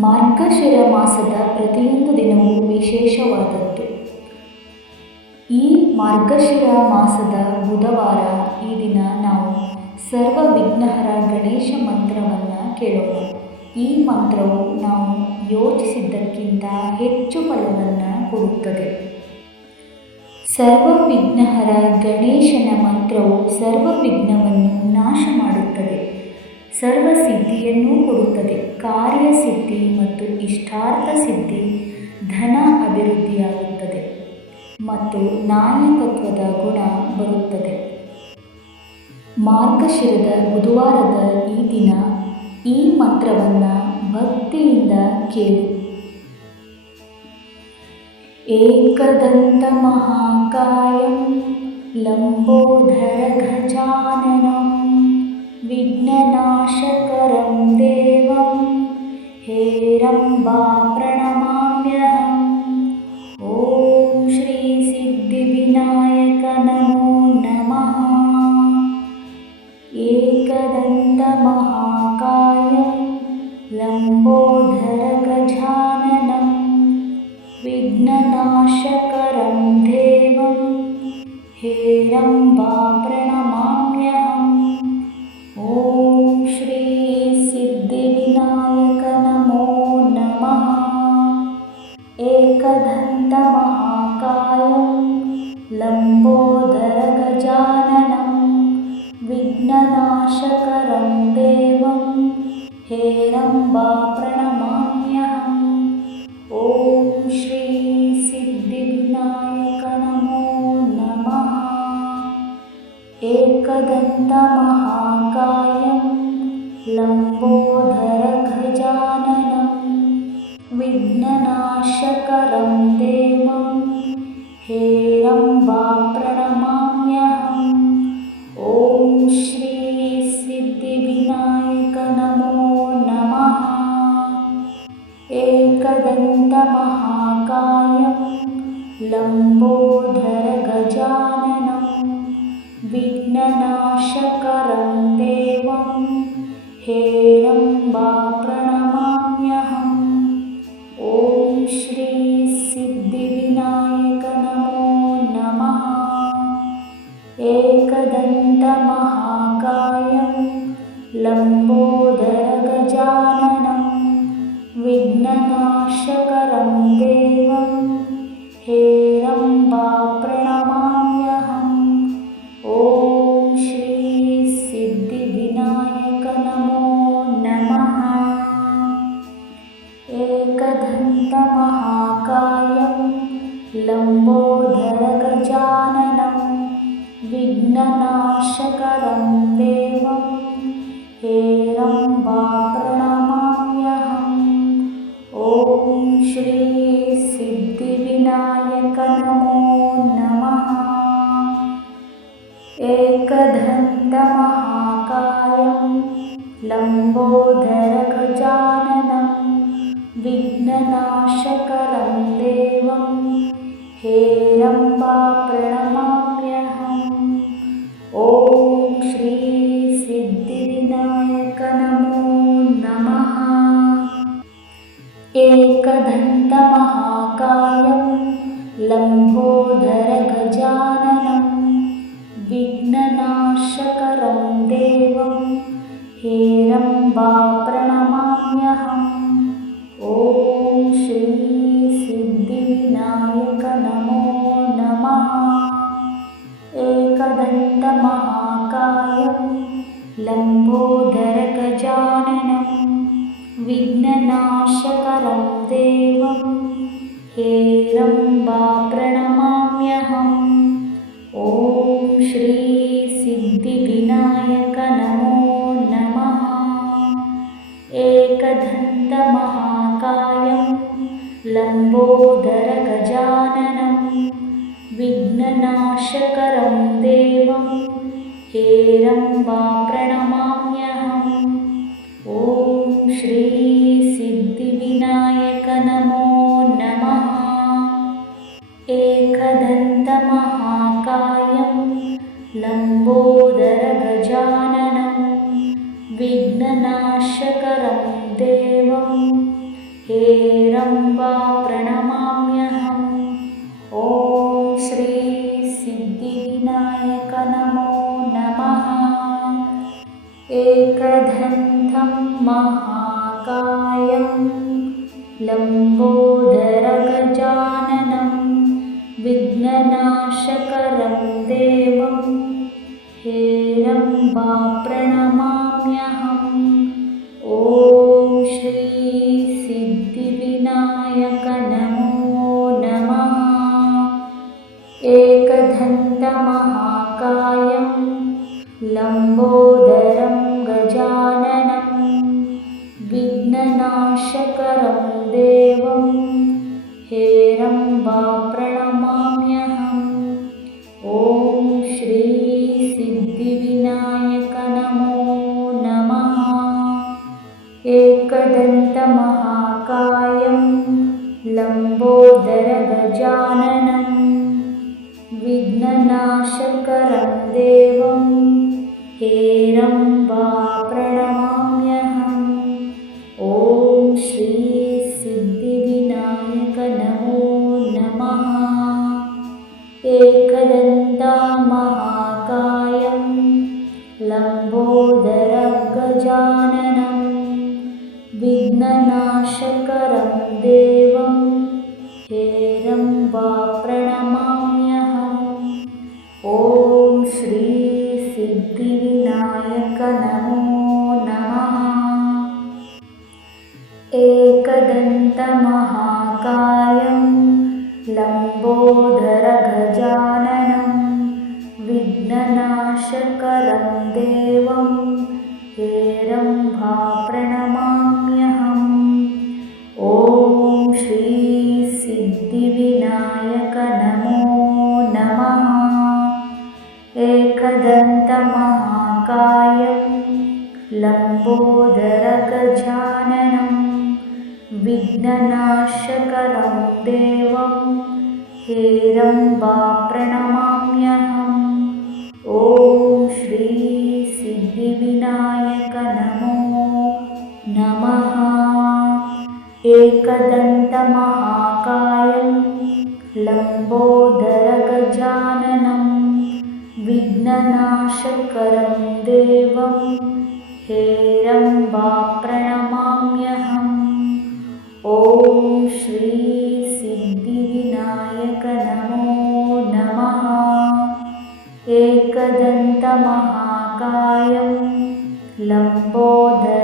ಮಾರ್ಗಶಿರ ಮಾಸದ ಪ್ರತಿಯೊಂದು ದಿನವೂ ವಿಶೇಷವಾದದ್ದು. ಈ ಮಾರ್ಗಶಿರ ಮಾಸದ ಬುಧವಾರ ಈ ದಿನ ನಾವು ಸರ್ವ ವಿಘ್ನಹರ ಗಣೇಶ ಮಂತ್ರವನ್ನು ಕೇಳೋಣ. ಈ ಮಂತ್ರವು ನಾವು ಯೋಚಿಸಿದ್ದಕ್ಕಿಂತ ಹೆಚ್ಚು ಫಲವನ್ನು ಕೊಡುತ್ತದೆ. ಸರ್ವ ವಿಘ್ನಹರ ಗಣೇಶನ ಮಂತ್ರವು ಸರ್ವ ವಿಘ್ನವನ್ನು ನಾಶ ಮಾಡುತ್ತದೆ. ಸರ್ವ ಸಿದ್ಧಿಯನ್ನೂ ಕೊಡುತ್ತದೆ. ಕಾರ್ಯಸಿದ್ಧಿ ಮತ್ತು ಇಷ್ಟಾರ್ಥ ಸಿದ್ಧಿ ಧನ ಅಭಿವೃದ್ಧಿಯಾಗುತ್ತದೆ ಮತ್ತು ನಾಯಕತ್ವದ ಗುಣ ಬರುತ್ತದೆ ಮಾರ್ಗಶಿರದ ಬುಧವಾರದ ಈ ದಿನ ಈ ಮಂತ್ರವನ್ನು ಭಕ್ತಿಯಿಂದ ಕೇಳಿ एकदन्तमहाकायं लम्बोदरगजाननं विघ्ननाशकरं देवं हेरम्बा प्रणमाम्यहम् ॐ श्रीसिद्धिविनायक नमो नमः। एकदन्तमहाकायं लम्बोदरगजाननं विघ्ननाशकरं देवं हेरम्बा हेरम्बा प्रणमाम्यहम् देवं हेरम्बा प्रणमाम्यहम्। ॐ श्रीसिद्धिविनायक नमो नमः। एकदन्तमहाकायं लम्बोदरगजाननं विघ्ननाशकरं देवं हेरम्बा प्रणमाम्यहम् देवं हेरम्बा प्रणमाम्यहम्। ॐ श्री सिद्धिविनायक नमो। एकदन्तं महाकायं लम्बोदरगजाननं विघ्ननाशकरं देवं। हेरम्बा प्रणमाम्यहम् लम्बोदरगजाननं विघ्ननाशकरं देवं हेरम्बा एकदन्तमहाकायं लम्बोदरगजाननं विघ्ननाशकरं देवं हेरम्बा प्रणमाम्यहम् ॐ श्री सिद्धिविनायक नमो। नमः एकदन्तमहाकायं लम्बोदरगजाननं विघ्ननाशकरं देवं हेरम्बा प्रणमाम्यहम्। ॐ श्री सिद्धिविनायक नमो नमः। एकदन्तमहाकायं लम्बोदरगजाननं विघ्ननाशकरं देवं हेरम्बा एकदन्तमहाकायं लम्बोदरगजाननं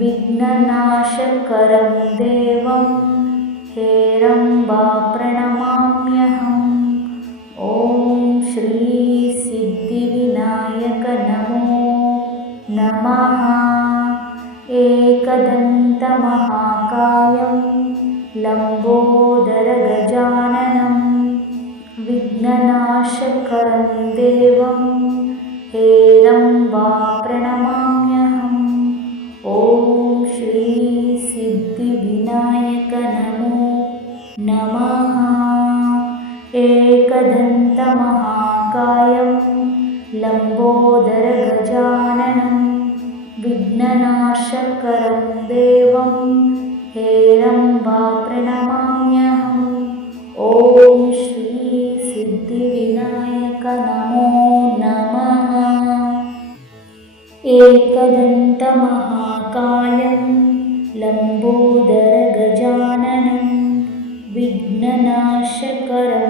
विघ्ननाशकरं देवं हेरम्बा प्रणमाम्यहम् ॐ श्री सिद्धिविनायक नमो। नमः एकदन्तमहाकायं लम्बोदरगजाननं देवं हेरम्बा प्रणमाम्यहम्। ॐ श्री सिद्धिविनायक नमो। एकदन्तमहाकायं लम्बोदरगजाननं विघ्ननाशकरं देवं एकदन्तमहाकायं लम्बोदरगजाननं विघ्ननाशकरं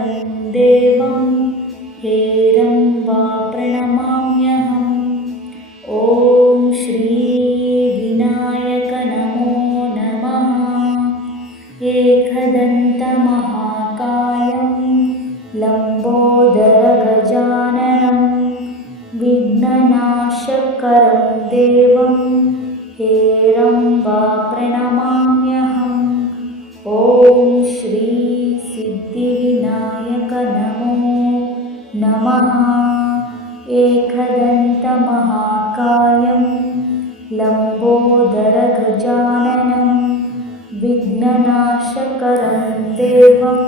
देवं देवं हेरम्बा प्रणमाम्यहम्। ॐ श्री सिद्धिविनायक नमो नमः। एकदन्तमहाकायं लम्बोदरगजाननं विघ्ननाशकरं देवं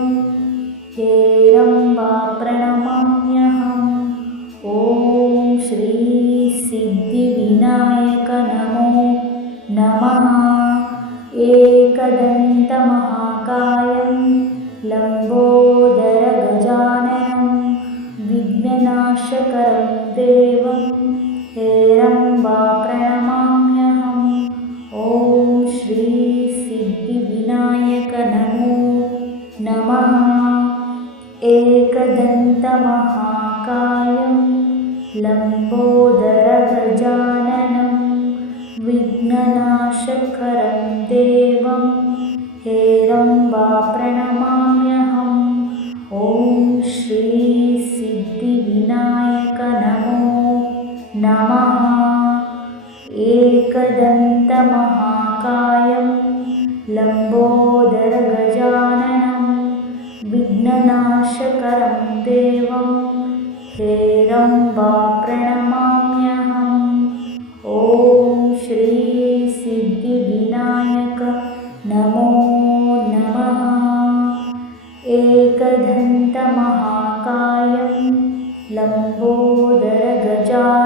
हेरम्बा प्रणमाम्यहम्। ॐ नमः। एकदन्तमहाकायं लम्बोदरगजाननं विघ्ननाशकरं देवं हेरम्बा प्रणमाम्यहम्। ॐ श्रीसिद्धिविनायक नमो नमः। एकदन्तमहाकायं लम्बोदरगजाननं विघ्ननाशकरं देवं हेरम्बा प्रणमाम्यहम् ॐ श्रीसिद्धिविनायक नमो नमः। एकदन्तमहाकायं लम्बोदरगजाननं